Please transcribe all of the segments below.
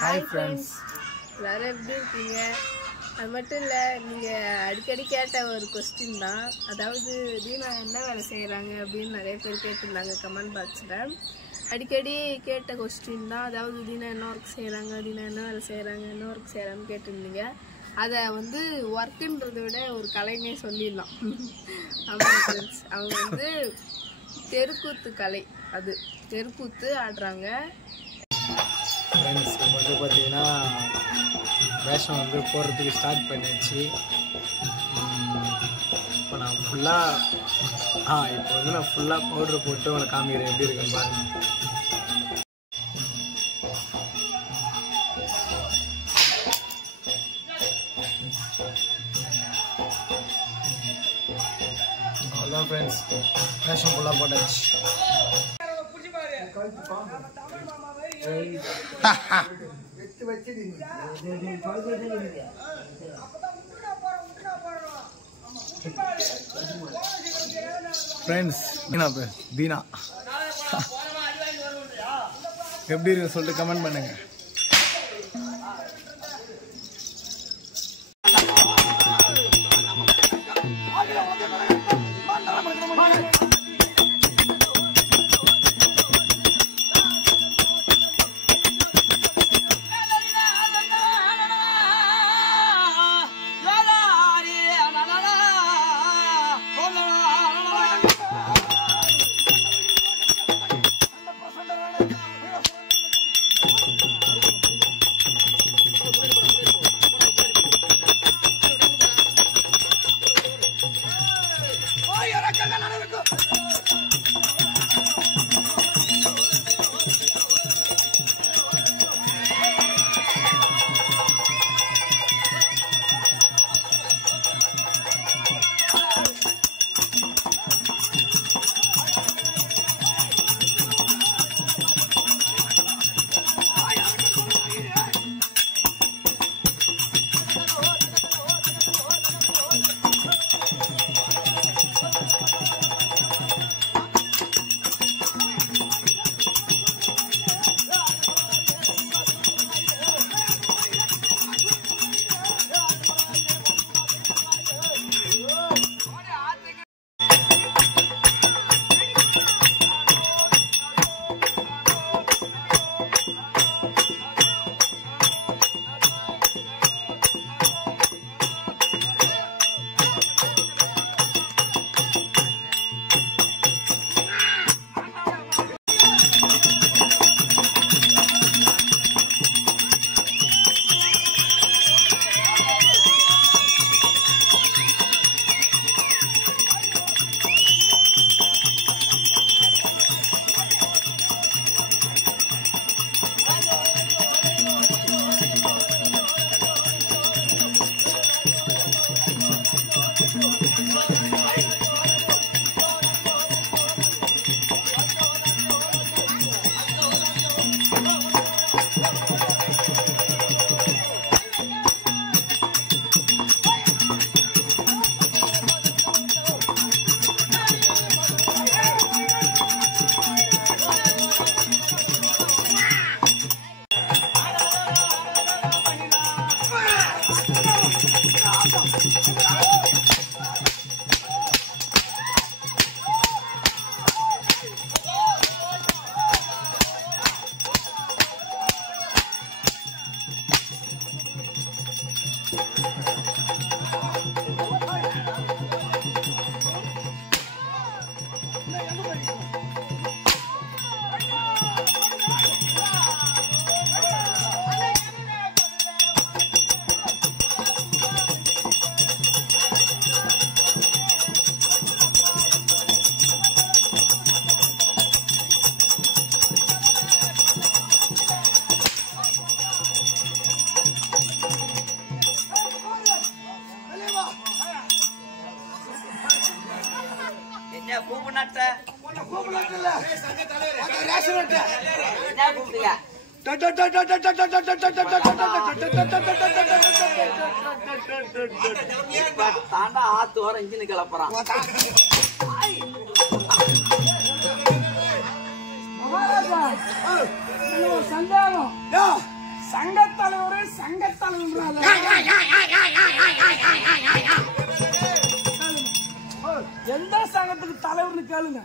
Hi friends. எல்லாரும் எப்படி இருக்கீங்க? அது மட்டும் இல்லை, நீங்கள் அடிக்கடி கேட்ட ஒரு கொஸ்டின் தான். அதாவது தீனா என்ன வேலை செய்கிறாங்க அப்படின்னு நிறைய பேர் கேட்டிருந்தாங்க கமெண்ட் பாக்ஸில். அடிக்கடி கேட்ட கொஸ்டின் தான். அதாவது தீனா என்ன ஒர்க் செய்கிறாங்க, தீனா என்ன வேலை செய்கிறாங்க, என்ன ஒர்க் செய்கிறாங்கன்னு கேட்டிருந்தீங்க. அதை வந்து ஒர்க்குன்றதை விட ஒரு கலைன்னே சொல்லிடலாம். ஆமாம் ஃப்ரெண்ட்ஸ், அவங்க வந்து தெருக்கூத்து கலை, அது தெருக்கூத்து ஆடுறாங்க. ஃப்ரெண்ட்ஸ் இப்போ வந்து பார்த்தீங்கன்னா வேஷம் வந்து போடுறதுக்கு ஸ்டார்ட் பண்ணிடுச்சு. இப்போ நான் ஃபுல்லாக பவுட்ரு போட்டு உங்களை காமிக்கிறேன் எப்படி இருக்குன்னு பாருங்கள். அவ்வளோதான் ஃப்ரெண்ட்ஸ், வேஷம் ஃபுல்லாக போட்டாச்சு. ஃப்ரெண்ட்ஸ் தீனா எப்படி இருக்கு சொல்லிட்டு கமெண்ட் பண்ணுங்க. தாண்டா ஆத்து வர இன்ஜின் கிளப்புறான். சங்கத்தலைவர் எந்த சங்கத்துக்கு தலைவர்னு கேளுங்க.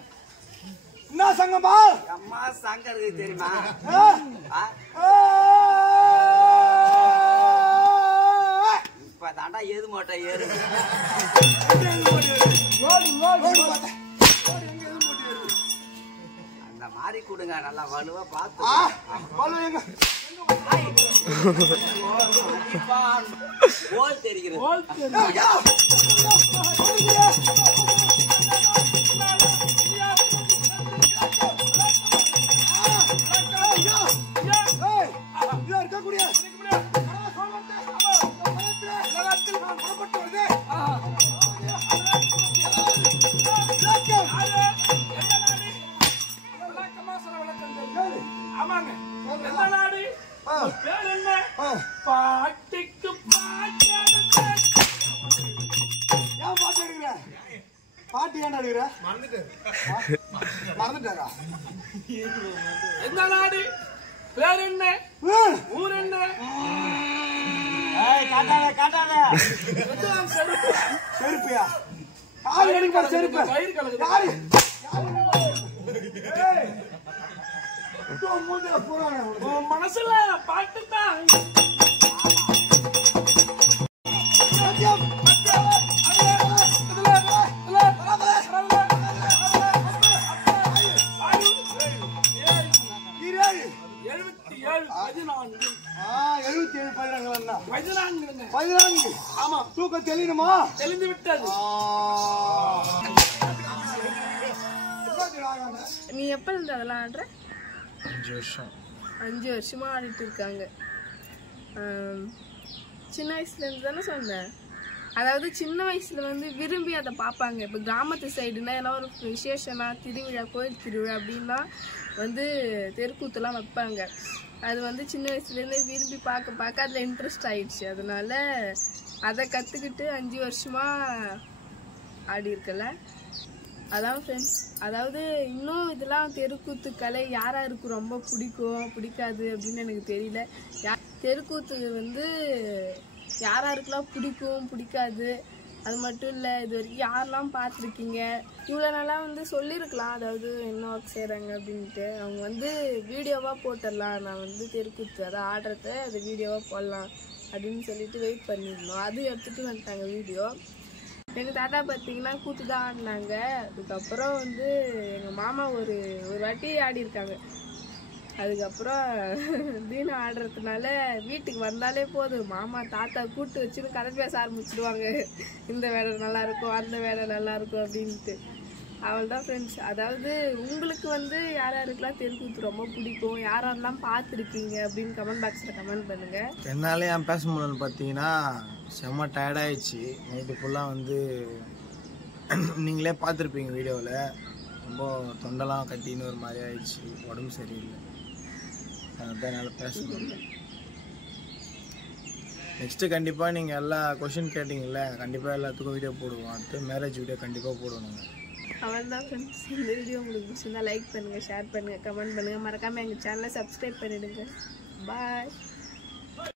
என்ன சங்கமா? அம்மா சங்கம் இருக்கு தெரியுமா? இப்ப தாண்டா ஏது மாட்டா ஏறு. அந்த மாதிரி கொடுங்க, நல்லா வலுவா பார்த்து. கோல் தெரிகிறது. பாட்டிக்கு பாட்டு ஏன் அடிக்கிற? மறந்துட்டாரா? எந்த நாடு, பேர் என்ன, ஊர் என்ன? செருப்பியா? யாரு எடுக்க செருப்பு? கயிறு கலக்குது. உன் மனசுல பாட்டுதான். ஆமா, தூக்கம் தெளியணுமா? தெளிந்து விட்டது. நீ எப்ப இருந்து அதெல்லாம் ஆடுற? 5 வருஷம். 5 வருஷமா ஆடிட்டு இருக்காங்க. சின்ன வயசுல இருந்து தானே சொன்னேன். அதாவது சின்ன வயசுல வந்து விரும்பி அதை பார்ப்பாங்க. இப்போ கிராமத்து சைடுனா ஏன்னா ஒரு விசேஷனா, திருவிழா, கோயில் திருவிழா அப்படின்னா வந்து தெருக்கூத்துலாம் வைப்பாங்க. அது வந்து சின்ன வயசுலேருந்தே விரும்பி பார்க்க அதில் இன்ட்ரெஸ்ட் ஆயிடுச்சு. அதனால அதை கற்றுக்கிட்டு 5 வருஷமா ஆடி இருக்கல. அதான் ஃப்ரெண்ட்ஸ், அதாவது இன்னும் இதெல்லாம் தெருக்கூத்து கலை யாருக்கு ரொம்ப பிடிக்கும் பிடிக்காது அப்படின்னு எனக்கு தெரியல. தெருக்கூத்து வந்து யாருக்கெல்லாம் பிடிக்கும் பிடிக்காது அது மட்டும் இல்லை, இது வரைக்கும் யாரெல்லாம் பார்த்துருக்கீங்க, இவ்வளோ நாளாக வந்து சொல்லியிருக்கலாம் அதாவது என்ன ஒர்க் செய்கிறாங்க அப்படின்ட்டு. அவங்க வந்து வீடியோவாக போட்டுடலாம், நான் வந்து தெருக்கூத்து அதை ஆடுறத அது வீடியோவாக போடலாம் அப்படின்னு சொல்லிட்டு வெயிட் பண்ணியிருந்தோம். அதுவும் எடுத்துகிட்டு வந்துட்டாங்க வீடியோ. எங்கள் தாத்தா பார்த்தீங்கன்னா கூத்து தான் ஆடினாங்க. அதுக்கப்புறம் வந்து எங்கள் மாமா ஒரு வாட்டி ஆடி இருக்காங்க. அதுக்கப்புறம் தீனா ஆடுறதுனால வீட்டுக்கு வந்தாலே போதும் மாமா தாத்தா கூட்டு வச்சுன்னு கதை பேச ஆரம்பிச்சிடுவாங்க. இந்த வேலை நல்லா இருக்கும், அந்த வேலை நல்லா இருக்கும் அப்படின்ட்டு. அவள் தான் ஃப்ரெண்ட்ஸ். அதாவது உங்களுக்கு வந்து யாருக்கெல்லாம் தெருக்கூத்து ரொம்ப பிடிக்கும், யாரெல்லாம் பார்த்துருக்கீங்க அப்படின்னு கமெண்ட் பாக்ஸில் கமெண்ட் பண்ணுங்கள். என்னாலே ஏன் பேச முடியலன்னு பார்த்தீங்கன்னா செம்ம டயர்டாயிடுச்சு. நைட்டு ஃபுல்லாக வந்து நீங்களே பார்த்துருப்பீங்க வீடியோவில், ரொம்ப தொண்டெல்லாம் கட்டின்னு ஒரு மாதிரி ஆயிடுச்சு, உடம்பு சரியில்லை, அதுதான் என்னால் பேச முடியல. நெக்ஸ்ட்டு கண்டிப்பாக நீங்கள் எல்லா கொஷின் கேட்டிங்கல்ல, கண்டிப்பாக எல்லாத்துக்கும் வீடியோ போடுவோம். அடுத்து மேரேஜ் வீடியோ கண்டிப்பாக போடுவோம். அவள் தான் ஃப்ரெண்ட்ஸ். இந்த வீடியோ உங்களுக்கு பிடிச்சிருந்தா லைக் பண்ணுங்கள், ஷேர் பண்ணுங்கள், கமெண்ட் பண்ணுங்கள். மறக்காமல் எங்கள் சேனலை சப்ஸ்கிரைப் பண்ணிவிடுங்க. பாய்.